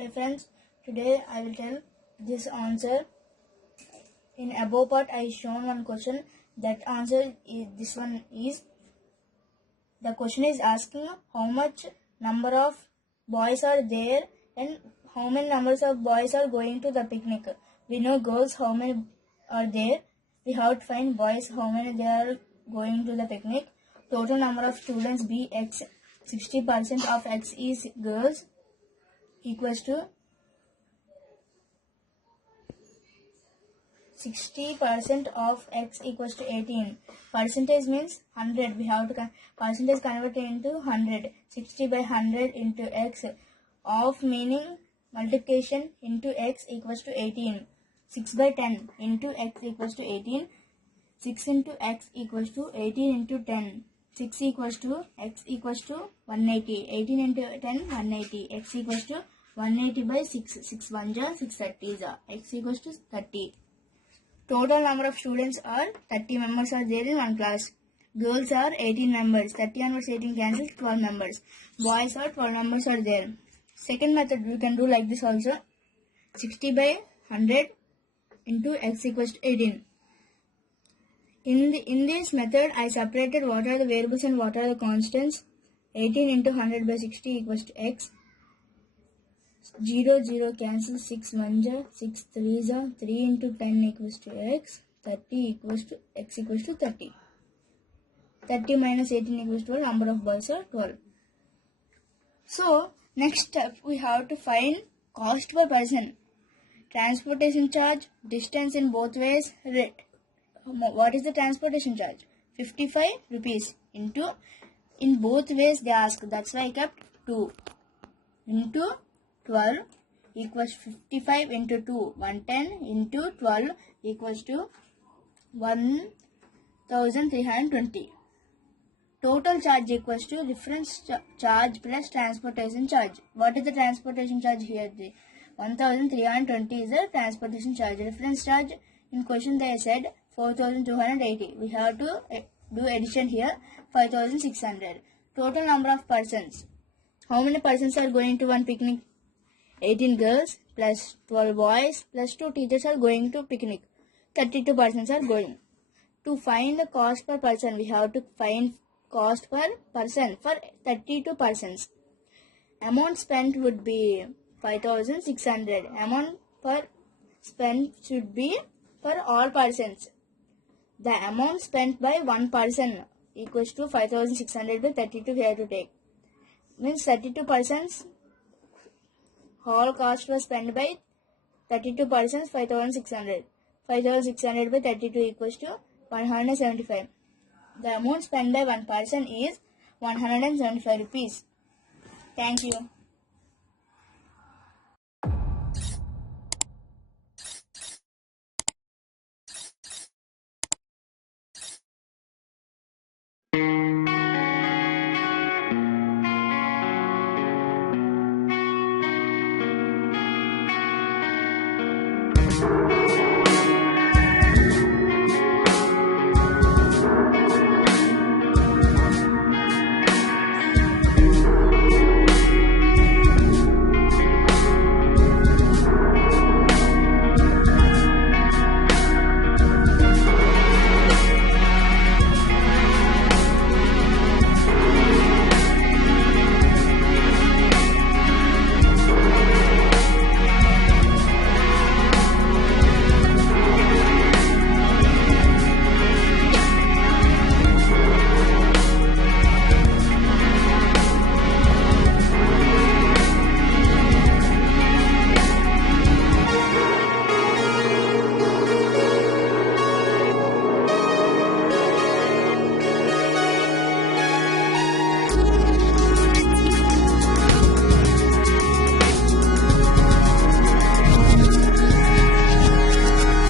Hi friends, today I will tell this answer. In above part I shown one question. That answer is this one is. The question is asking how much number of boys are there and how many numbers of boys are going to the picnic. We know girls how many are there. We have to find boys how many they are going to the picnic. Total number of students be x. 60% of x is girls equals to 60% of x equals to 18. Percentage means 100. We have to percentage convert into 100. 60 by 100 into x. Of meaning multiplication into x equals to 18. 6 by 10 into x equals to 18. 6 into x equals to 18 into 10. 6 equals to x equals to 180. 18 into 10 180. X equals to 180 by 6. 6 1 ja 6 30 ja. X equals to 30. Total number of students are 30 members are there in one class. Girls are 18 members. 30 and 18 cancels 12 members. Boys are 12 members are there. Second method we can do like this also. 60 by 100 into x equals to 18. In this method I separated what are the variables and what are the constants. 18 into 100 by 60 equals to x. 0 0 cancel, 6 1 ja 6 3 ja 3 into 10 equals to x. 30 equals to x equals to 30. 30 minus 18 equals to 12. Number of boys are 12. So next step we have to find cost per person. Transportation charge, distance in both ways, rate. What is the transportation charge? 55 rupees into, in both ways they ask, that's why I kept 2 into 12 equals 55 into 2, 110 into 12 equals to 1320. Total charge equals to reference charge plus transportation charge. What is the transportation charge here? 1320 is the transportation charge. Reference charge in question they said 4280. We have to do addition here, 5600. Total number of persons. How many persons are going to one picnic? 18 girls plus 12 boys plus 2 teachers are going to picnic. 32 persons are going. To find the cost per person, we have to find cost per person for 32 persons. Amount spent would be 5600. Amount per spent should be for all persons. The amount spent by one person equals to 5600 by 32 we have to take. Means 32 persons. Whole cost was spent by 32 persons 5600. 5600 by 32 equals to 175. The amount spent by one person is 175 rupees. Thank you.